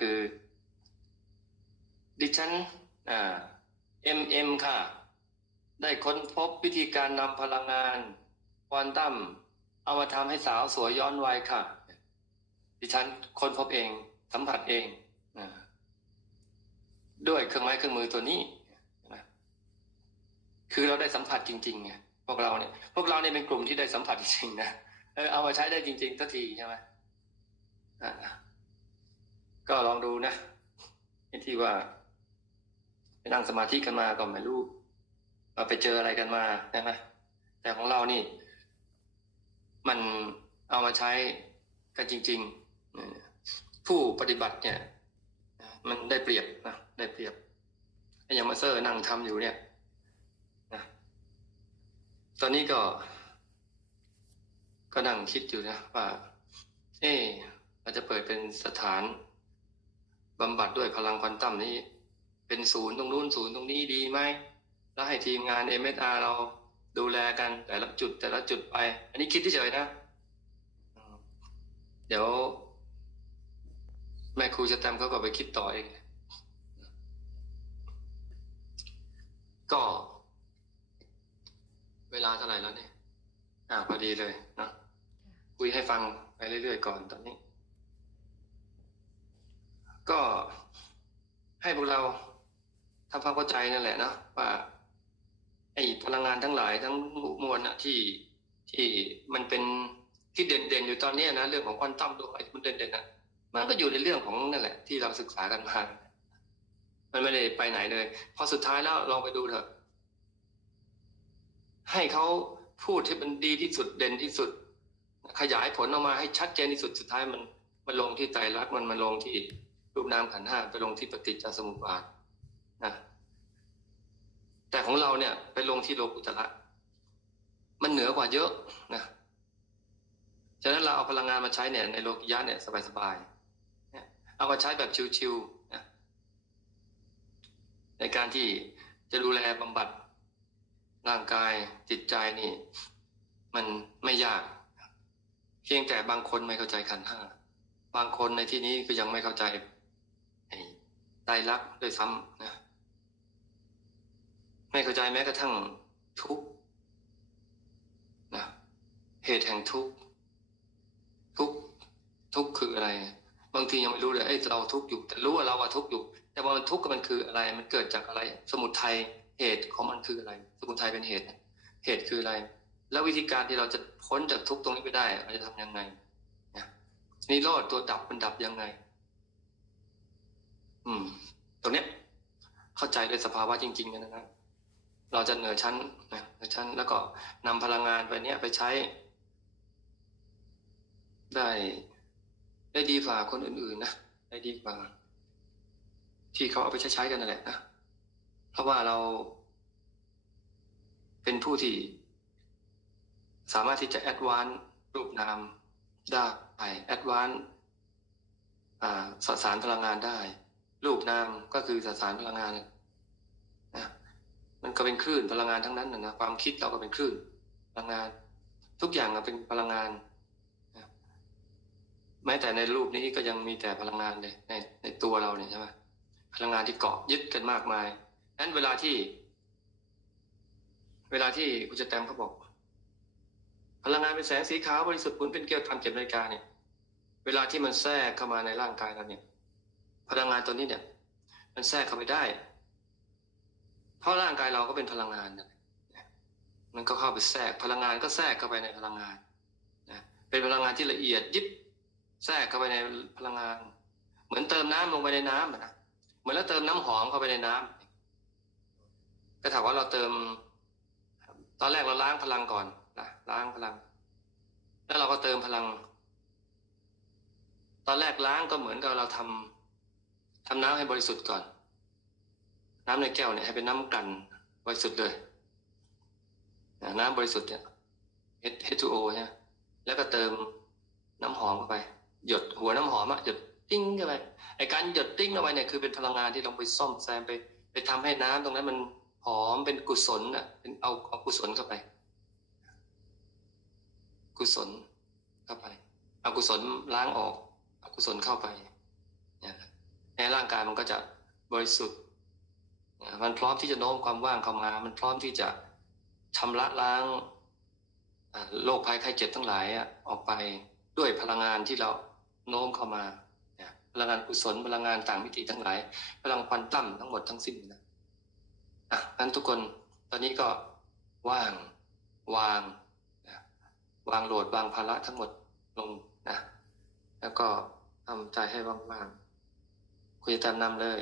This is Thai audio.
คือ ดิฉันอ่าเอ็มเอ็มค่ะ ได้ค้นพบวิธีการนำพลังงานควอนตัมเอามาทำให้สาวสวยย้อนวัยค่ะ ดิฉันค้นพบเองสัมผัสเองอ่าด้วยเครื่องไม้เครื่องมือตัวนี้คือเราได้สัมผัสจริงๆไงพวกเราเนี่ยพวกเราเนี่ยเป็นกลุ่มที่ได้สัมผัสจริงๆนะเออเอามาใช้ได้จริงๆสักทีใช่ไหมอ่า ก็ลองดูนะที่ว่าไปนั่งสมาธิกันมาก็ไม่รู้เราไปเจออะไรกันมาใช่ไหมแต่ของเรานี่ มันเอามาใช้กันจริง ๆ ผู้ปฏิบัติเนี่ย มันได้เปรียบนะได้เปรียบไอ้ยังมาเซอร์นั่งทำอยู่เนี่ยนะตอนนี้ก็ ก็นั่งคิดอยู่นะว่า เอ๊ะเราจะเปิดเป็นสถาน บำบัดด้วยพลังควอนตัมนี้ เป็นศูนย์ตรงนู้นศูนย์ตรงนี้ดีไหมแล้วให้ทีมงาน MSR เราดูแลกันแต่ละจุดแต่ละจุดไป อันนี้คิดเฉยนะ เดี๋ยว แม่ครูจะแตมเขาก็ไปคิดต่อเองก็ เวลาเท่าไหร่แล้วเนี่ย อ่าพอดีเลยเนะคุยให้ฟังไปเรื่อยๆก่อนตอนนี้ ก็ให้พวกเราทำความเข้าใจนั่นแหละนะว่าไอ้พลังงานทั้งหลายทั้งมวลอะที่ที่มันเป็นที่เด่นๆอยู่ตอนนี้นะเรื่องของควอนตัมด้วไอ้มันเด่นๆนะมันก็อยู่ในเรื่องของนั่นแหละ ที่เราศึกษากันมามันไม่ได้ไปไหนเลย พอสุดท้ายแล้วลองไปดูเถอะ ให้เขาพูดที่มันดีที่สุดเด่นที่สุด ขยายผลออกมาให้ชัดเจนที่สุดสุดท้ายมันมันลงที่ไตรลักษณ์มันลงที่ รูปนามขันห้าไปลงที่ปฏิจจสมุปบาทนะแต่ของเราเนี่ยไปลงที่โลกุตระมันเหนือกว่าเยอะนะฉะนั้นเราเอาพลังงานมาใช้เนี่ยในโลกิยะเนี่ยสบายๆเนี่ยเอามาใช้แบบชิวๆนะในการที่จะดูแลบำบัดร่างกายจิตใจนี่ มันไม่ยาก เพียงแต่บางคนไม่เข้าใจขันห้าบางคนในที่นี้ก็ยังไม่เข้าใจ ไตรลักษณ์ด้วยซ้ำนะไม่เข้าใจแม้กระทั่งทุกนะเหตุแห่งทุกทุกทุกคืออะไร บางทียังไม่รู้เลยเอ้เราทุกอยู่แต่รู้ว่าเราว่าทุกอยู่ แต่ว่ามันทุกข์ก็มันคืออะไร มันเกิดจากอะไร สมุทัยเหตุของมันคืออะไร สมุทัยเป็นเหตุ เหตุคืออะไร แล้ววิธีการที่เราจะพ้นจากทุกตรงนี้ไปได้เราจะทำยังไงนะนิโรธตัวดับมันดับยังไง อืม ตรงเนี้ยเข้าใจด้วยสภาวะจริงๆกันนะครับ เราจะเหนือชั้นนะเหนือชั้น แล้วก็นำพลังงานไปเนี้ยไปใช้ ได้ได้ดีกว่าคนอื่นๆนะได้ดีกว่า ที่เขาเอาไปใช้ใช้กันนั่นแหละนะเพราะว่าเรา เป็นผู้ที่ สามารถที่จะแอดวานรูปนามได้แอดวานอ่าสสารพลังงานได้ รูปนามก็คือสสารพลังงานนะมันก็เป็นคลื่นพลังงานทั้งนั้นนะนะความคิดเราก็เป็นคลื่นพลังงาน ทุกอย่างก็เป็นพลังงานนะแม้แต่ในรูปนี้ก็ยังมีแต่พลังงานเลยในในตัวเราเนี่ยใช่ไหมพลังงานที่เกาะยึดกันมากมายนั้นเวลาที่ เวลาที่คุณจะแตมเขาบอก พลังงานเป็นแสงสีขาวบริสุทธิ์หมุนเป็นเกลียวตามเข็มนาฬิกาเนี่ย เวลาที่มันแทรกเข้ามาในร่างกายเราเนี่ย พลังงานตัวนี้เนี่ย มันแทรกเข้าไปได้ เพราะร่างกายเราก็เป็นพลังงานนะมันก็เข้าไปแทรกพลังงานก็แทรกเข้าไปในพลังงานนะเป็นพลังงานที่ละเอียดยิบแทรกเข้าไปในพลังงาน เหมือนเติมน้ำลงไปในน้ำนะเหมือนเราเติมน้ำหอมเข้าไปในน้ำก็ถามว่าเราเติม ตอนแรกเราล้างพลังก่อนนะล้างพลัง แล้วเราก็เติมพลัง ตอนแรกล้างก็เหมือนกับเราทำ ทำน้ำให้บริสุทธิ์ก่อน น้ำในแก้วเนี่ยให้เป็นน้ำกันบริสุทธิ์เลยน้ำบริสุทธิ์เนี่ย H2O เนี่ยแล้วก็เติมน้ำหอมเข้าไป หยดหัวน้ำหอมอะหยดติ้งเข้าไปไอการหยดติ้งเข้าไปเนี่ยคือเป็นพลังงานที่ลงไปซ่อมแซมไป ไปทำให้น้ำตรงนั้นมันหอมเป็นกุศลอะเป็นเอาเอากุศลเข้าไป กุศลเข้าไปเอากุศลล้างออกเอากุศลเข้าไป ร่างกายมันก็จะบริสุทธิ์มันพร้อมที่จะโน้มความว่างเข้ามา มันพร้อมที่จะชำระล้างโรคภัยไข้เจ็บทั้งหลายออกไปด้วยพลังงานที่เราโน้มเข้ามาพลังงานกุศลพลังงานต่างมิติทั้งหลาย พลังควอนตั้มทั้งหมดทั้งสิ้นนะอะงั้นทุกคนตอนนี้ก็ว่างวางนะวางโหลดวางภาระทั้งหมดลงนะแล้วก็ทำใจให้ว่างๆ คุยตามนำเลย